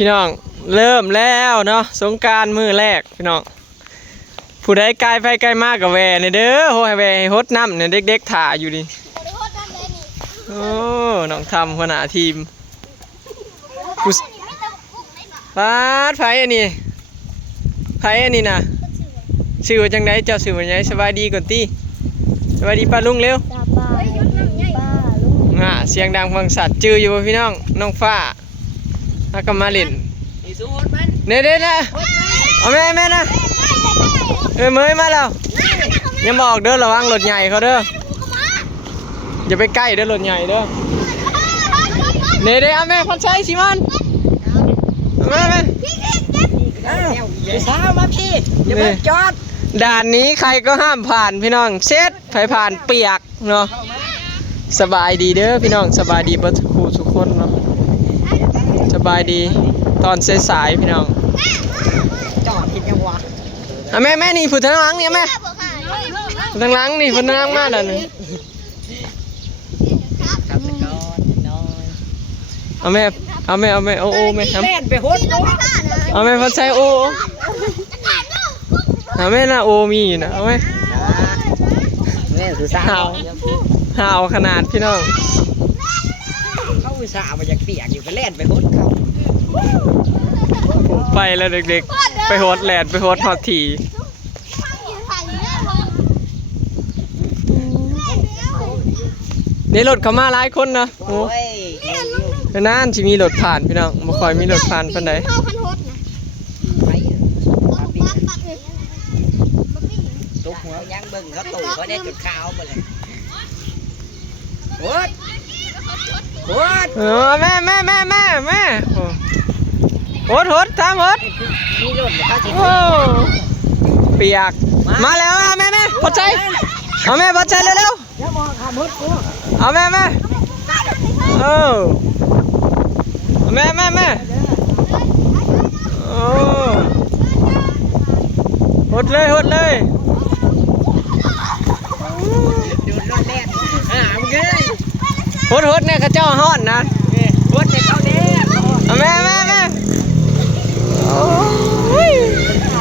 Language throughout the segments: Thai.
พี่น้องเริ่มแล้วเนาะสงกรานต์มื้อแรกพี่น้องผู้ใดไกลไปไกลมากกับแวเนี่ยเด้อโหให้แวให้ฮดน้ำเนี่ยเด็กๆถ่าอยู่ดิโอ้น้องทำหัวหน้าทีมกูปาดไผอันนี้ไผอันนี้นะชื่อว่าจังไดเจ้าชื่อว่าไงสบายดีก่อนติสบายดีป้าลุงเร็วเสียงดังฟังสัตว์จืออยู่พี่น้องน้องฟ้าแล้วก็มาเล่นเด้นะเอาแม่นะเมยมาแล้วยังบอกเด้อระวังรถใหญ่เขาเด้ออย่าไปใกล้เด้อรถใหญ่เด้อเด้เอาแม่พันชัยสิมันแม่ช้ามาพี่อย่าเพิ่งจอดด่านนี้ใครก็ห้ามผ่านพี่น้องเช็ดไผผ่านเปียกเนาะสบายดีเด้อพี่น้องสบายดีบัดคู่ทุกคนเนาะสบายดีตอนสายๆพี่น้องจอดผิดยังวะแม่นี่ผู้ทางหลังนี่แม่ทางหลังนี่ผู้ทางหลังมาเด้อนี่เอาแม่โอ้แม่ครับแล่นไปโหดเอาแม่พันชัยโอเอาแม่น่ะโอมีอยู่นะเอาแม่แม่สุสานห่าวขนาดพี่น้องเขาอุตส่าห์มาจากเปียกอยู่ไปแล่นไปโหดเขาไปแล้วเด็กๆไปโหดแลนไปโหดฮอตทีนี่รถเขามาหลายคนนะโอ้ยนานจะมีรถผ่านพี่น้องบ่ค่อยมีรถผ่านปานใดตุ๊กหัวยังเบิ่งเขาตู่เขาได้จุดขาวหมดเลยโหดแม่โหดตามโหดมีรถเขาจะโอ้เปียกมาแล้วแม่พอใจเอาแม่พอใจเร็วๆเอาแม่เออแม่โอ้หดเลยดูรถแล่นมึงเลยหดเนี่ยข้าเจ้าฮ้อนนะโหดในเขาเด้เอาแม่โอ้ย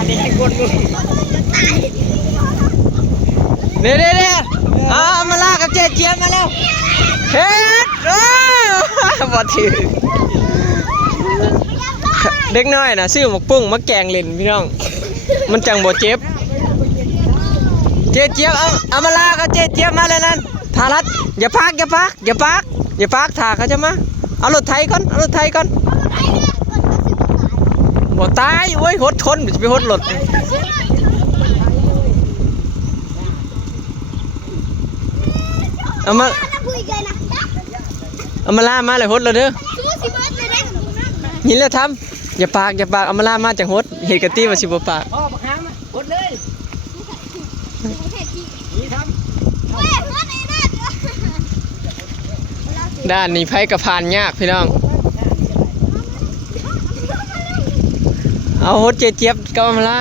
นี่ให้กดมือเด้เอามาลากับเจี๊ยบมาแล้วเฮ็ดบ่ถือเด็กน้อยนะซื้อหมกปุ้งมาแกงเล่นพี่น้องมันจังบ่เจ็บเจี๊ยบเอามาลากับเจี๊ยบมาเลยนั่นทารัดอย่าพักถ่าเขาจะมาเอารถไถก่อนบ่ตายโว้ยหดคนจะไปหดรถเอามาล่ามาเลยหดเลยเด้อหินแล้วทำอย่าปากเอามาล่ามาจากหดเหตุกติว่าสิบ่ปากพ่อบักหามหดเลยด้านนี้ไผกระพานยากพี่น้องเอาหดเจี๊ยบก็มาล่า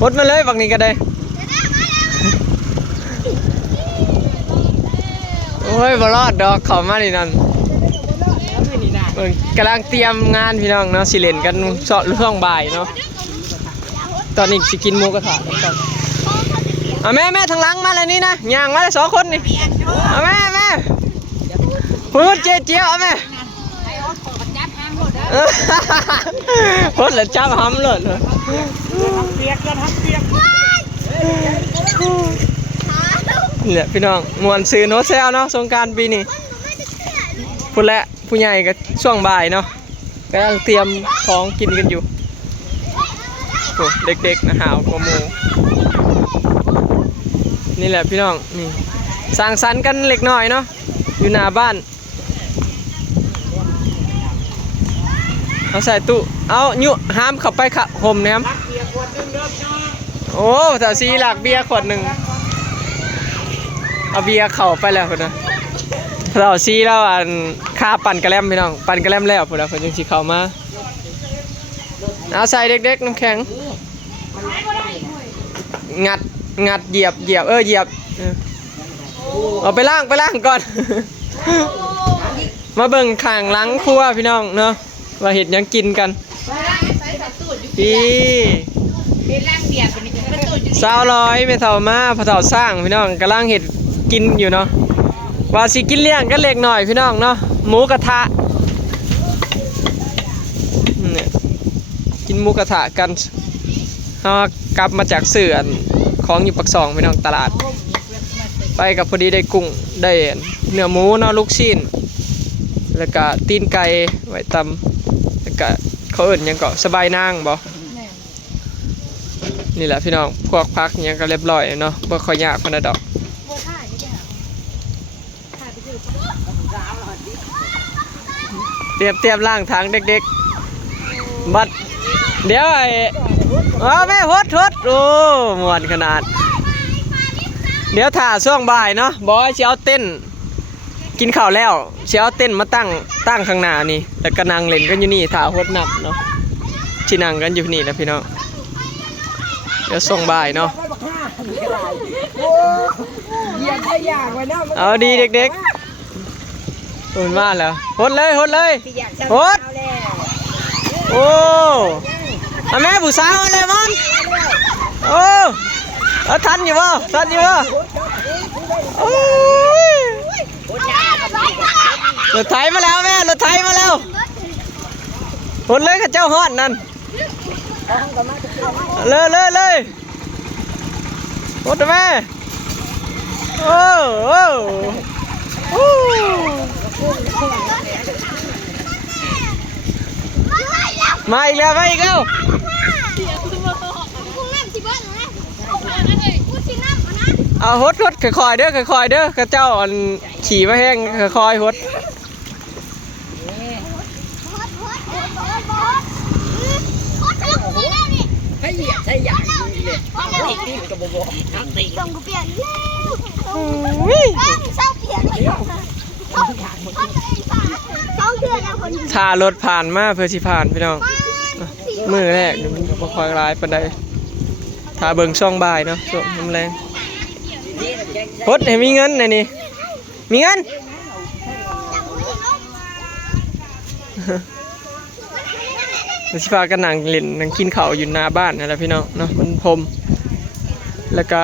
หดมาเลยฝั่งนี้ก็ได้โอ้ยบลอดดอกเขามาดินั่นกำลังเตรียมงานพี่น้องเนาะสิเล่นกันสอดช่วงบ่ายเนาะตอนนี้สิกินหมูกระทะก่อนเอาแม่ทางหลังมาเลยนี่นะย่างมาเลย2 คนนี่เอาแม่พูดเจี๊ยบเอาแม่พูดแล้วจับห้ำเลยเปียกเนี่ยพี่น้องมวนซื้อโน้ตแซวเนาะสงกรานต์ปีนี้พูดแล้วผู้ใหญ่ก็ช่วงบ่ายเนาะกำลังเตรียมของกินกันอยู่โอ้เด็กๆนะหาวกว่าหมูนี่แหละพี่น้องนี่สร้างสรรค์กันเล็กน้อยเนาะอยู่หน้าบ้านเอาใส่ตู้เอายุห้ามเข้าไปขะห่มนะครับโอ้แต่ซีหลักเบียร์ขวด 1เอาเบียร์เข่าไปแล้วคนนะเราซีแล้วค่าปั่นกระแลมพี่น้องปั่นกระแลมแล้วพอแล้วคนจึงสีเข่ามาเอาใส่เด็กๆน้ำแข็งงัดเหยียบเอาไปล่างก่อน มาเบิ่งข้างหลังครัวพี่น้องเนาะว่าเห็ดหยังกินกันพี่ เป็นแรกเบียร์เป็นกระตุ้นอยู่ สาวร้อยไม่เท่ามาพอเท่าสร้างพี่น้องกำลังเห็ดกินอยู่เนาะว่าสิกินเลี้ยงกันเล็กหน่อยพี่น้องเนาะหมูกระทะเนี่ยกินหมูกระทะกันเขากลับมาจากเสื่อนของอยู่ปักซองพี่น้องตลาดไปกับพอดีได้กุ้งได้เนื้อหมูเนาะลูกชิ้นแล้วก็ตีนไก่ไว้ตำแล้วก็เขาเอิ่นหยังก็สบายนางบ่นี่แหละพี่น้องพวกพักหยังก็เรียบร้อยเนาะบ่ค่อยยากปานใดดอกเตรียมล่างทางเด็กๆบัดเดี๋ยวไอ้แม่ฮดโอ้ม่วนขนาดเดี๋ยวถ่าช่วงบ่ายเนาะบอยสิเอาเต้นกินข้าวแล้วสิเอาเต้นมาตั้งข้างหน้านี่แล้วก็นั่งเล่นกันอยู่นี่ถ่าฮดนับเนาะสินั่งกันอยู่นี่แหละพี่น้องเดี๋ยวส่งบ่ายเนาะเอาดีเด็กๆอุ่นมากแล้วฮดเลยฮดโอ้แม่ผู้สาวอะไรมันโอ้ทันอยู่บ่โอ้ยรถไถมาแล้วแม่รถไถมาแล้วฮดเลยข้าเจ้าฮอดนั่นเลยฮดแม่โอ้มาอีกแล้วเอาฮดค่อยๆเด้อข้าเจ้าอันขี่มาแห้งค่อยๆฮดใช่ใหญ่เลยตีกับโบทั้งตี ส่งกูเปลี่ยนเศร้าเปลี่ยนเลยต้องเชื่อแล้วคน ถ้ารถผ่านมาเพื่อสิผ่านพี่น้องมือแรกมันบ่ค่อยร้ายปานใดถ้าเบิ่งช่องบ่ายเนาะช่วงน้ำแรงฮดให้มีเงินหน่อยนี่มีเงินสิพากันนั่งเล่นนั่งกินข้าวอยู่หน้าบ้านนั่นแหละพี่น้องเนาะมันพรมแล้วก็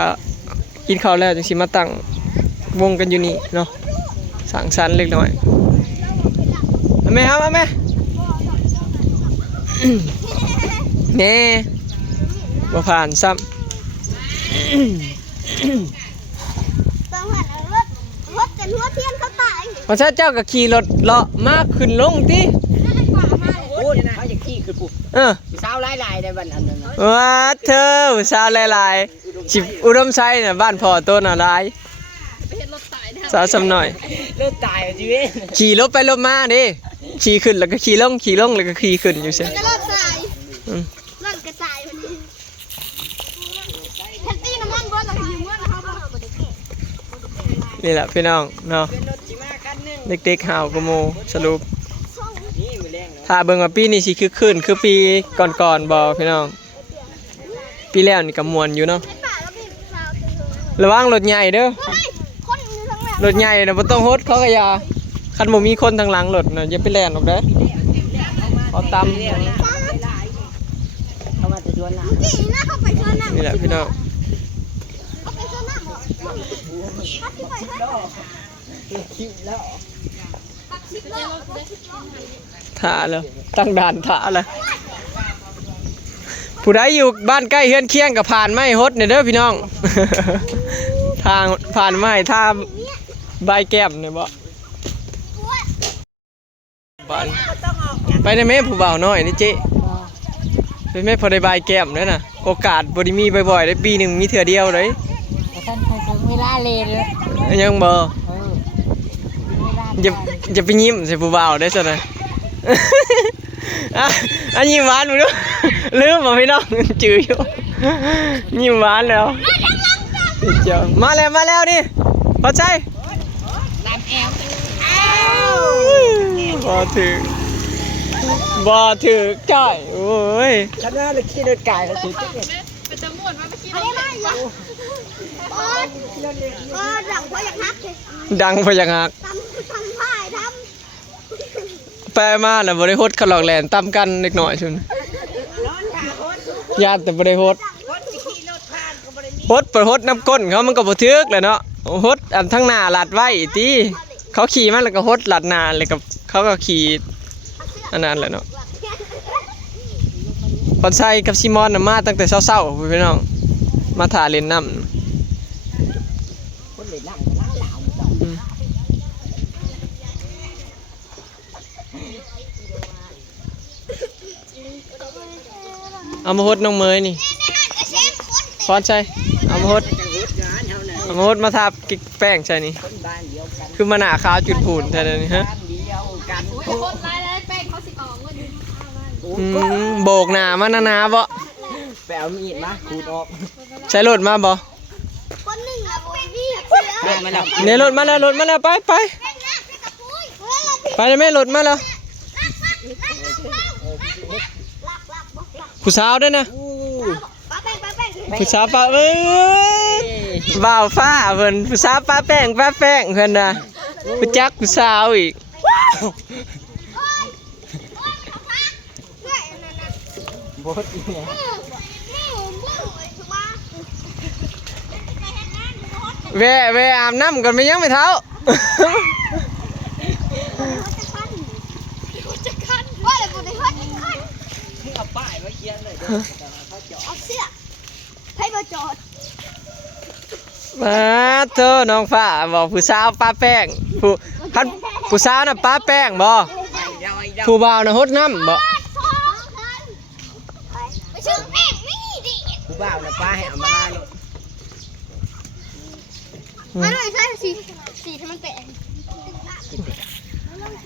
กินข้าวแล้วจังสิมาตั้งวงกันอยู่นี่เนาะสังสรรค์เล็กน้อยแม่ครับแม่เน่บ่ผ่านซ้ำ ต้องหันรถกันหัวเทียนเขาตาย เพราะฉะนั้นเจ้าก็ขี่รถเลาะมากขึ้นลงติ พูดเขาจะขี้คือปุ๊บสาวไล่ได้บ้านอันนึง ว่าเธอสาวหลายๆสิอุดมไซน่ะบ้านพ่อต้นอะไรสาวสำหน่อย เลือดตายจีเว้ย ขี่รถไปรถมาดิขี่ขึ้นแล้วก็ขี่ลงแล้วก็ขี่ขึ้นอยู่เสีย ก็รถตายรถกระจายวันนี้แท็กซี่น้ำมันบ้านเราอยู่เมื่อเขาบอก นี่แหละพี่น้องเนาะเด็กๆห่าวกโมสรุปถ้าเบิ่งว่าปีนี้สิคือขึ้นคือปีก่อนบ่พี่น้องปีแล้วนี่ก็ม่วนอยู่เนาะระวังรถใหญ่เด้อรถใหญ่น่ะบ่ต้องฮดเขาก็อย่าคันบ่มีคนทางหลังรถน่ะอย่าไปแล่นออกเด้อเอาตำ เขามาจะชวนเรา กี่หน้าเขาไปชนหน้า นี่แหละพี่น้อง เขาไปชนหน้าหมดเขาที่ไปให้ คิดแล้ว ท่าแล้วตั้งด่านท่าแล้วผู้ใดอยู่บ้านใกล้เฮือนเคียงก็ผ่านไม้ฮดเนี่ยเด้อพี่น้อง ทางผ่านไม้ท่าใบแก้มเนี่ยบ่บ้านไปได้ไหมผู้บ่าวน้อยนี่เจ๊ไปไหมพอได้ใบแก้มด้วยนะโอกาสบ่ได้มีบ่อยๆได้ปีหนึงมีเทื่อเดียวเลย ท่านเคยถึงเวลาเลย ยังบ่อย่าไปยิ้มใส่ผู้บ่าวได้ซะนะ อันยิ้มหวานบ่ดูลืมบ่พี่น้องจื้ออยู่ยิ้มหวานแล้วเจ้ามาแล้วนี่พอใจ ลำแอว บ่ถือจ่อยโอ้ย ฉันน่าจะขี้เลือดไก่แล้วสิ อันนี้ไม่เหรอดังเพราะอยากฮักเลย ดังพอยังหัก ทำพ่ายท ไปมาแล้วบ่ได้ฮดเขาหลอกแหลนตำกันเล็กน้อยชุน นอนขาโคตร ญาติแต่บ่ได้ฮด คนที่ขี่รถผ่านก็บ่ได้มี ฮดเปิดฮดน้ำก้นเขามันก็บ่ถึกแหละเนาะฮดอันทั้งหน้าลัดไว้ติเขาขี่มาแล้วก็ฮดลัดหน้าเลยกับเขาก็ขี่อันนั้นแหละเนาะพอนไซกับซิมอนน่ะมาตั้งแต่เช้าๆพี่น้องมาถ่าเล่นน้ำ คนเล่นน้ำก็ล้างหลาวจ้ะ เอามาฮดน้องเมยนี่พรชัยเอามาฮด จังเฮ็ดงานเฮาน่ะ เอามาฮดมาทากิ๊กแป้งใช่นี่ คนบ้านเดียวกัน คือมาหน้าขาวจุดพูนแท้เลยนี่ฮะ บ้านเดียวกัน โคตรร้ายแล้วแป้งเขาสิออกว่าดูข้าวมัน โอ้ อื ก็ มโบกหน้ามาหนาๆบ่ ไปเอามีดมาขูดออก ใช้รถมาบ่ คนหนึ่งอะโบวี่ ได้มาแล้ว เนี่ยรถมาแล้วไปไปไปเลยแม่รถมาแล้วผู้สาวด้วยนะ อู้ ป้าแป้งป้าแป้ง ผู้สาวป้าเอ้ยบ่าวฟ้าเพิ่นผู้สาวป้าแป้งเพิ่นน่ะผู้จักผู้สาวอีก บดอีเนี่ย แว่อาบน้ำกันไปยังไม่เท้า จะคันว่าอะไรกูได้คันคัน มึงเอาป้ายมาเขียนเลยเดี๋ยวเขาเจาะ เอาเสื้อให้มาจอด มาเธอน้องฟ้าบอกผู้สาวป้าแป้งผู้สาวน่ะป้าแป้งบ่ ไอ้เดาไอ้เดา ผู้บ่าวน่ะฮดน้ำบ่ ไปชื่อแม่ไม่ดิ ผู้บ่าวน่ะป้าให้เอามาล่าลง มาด้วยใช่สีที่มันแตก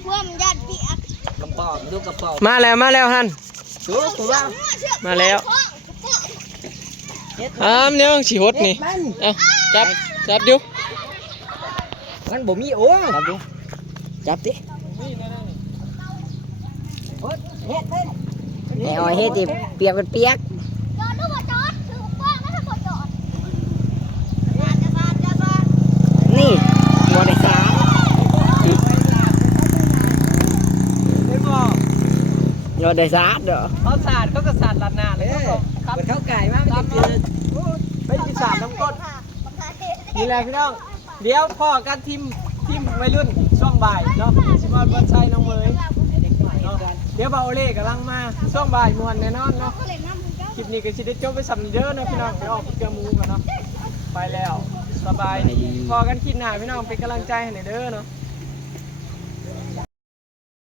เพื่อมันยัดเปียก กระป๋องดูกระป๋อง มาแล้วฮั่น ดูผู้บ่าว มาแล้ว เฮ็ด เนี่ยสิฮดนี่ มัน เอาจับอยู่ มันบ่มีโอ่งจับดูจับดิโอ๊ยเฮ็ดเด้แม่อ้อยเฮ็ดดิเปียกเป็นเปียก จอดดูบ่จอดถือกว้างแล้วถ้าบ่จอดจะบาด นี่บ่ได้สาม เห็นบ่ บ่ได้สามเด้อ เขาสาดเขาก็สาดลัดหน้าเลยเขาบอกครับ มันเข้าไก่มากมันจะกิน ไปกินสาดน้ำก้นนี่แหละพี่น้องเดี๋ยวพ่อกันทีมวัยรุ่นช่วงบ่ายเนาะสิมาบอลชัยน้องเมย เด็กหน่อยเนาะ เดี๋ยวเบาเล่กำลังมาช่วงบ่ายมวนแน่นอนเนาะคลิปนี้ก็สิได้จบไปสำนีเด้อเนาะพี่น้องไปออกเกลือหมูกันเนาะไปแล้วสบายดีพอกันคลิปหน้าพี่น้องเป็นกำลังใจให้หน่อยเด้อเนาะ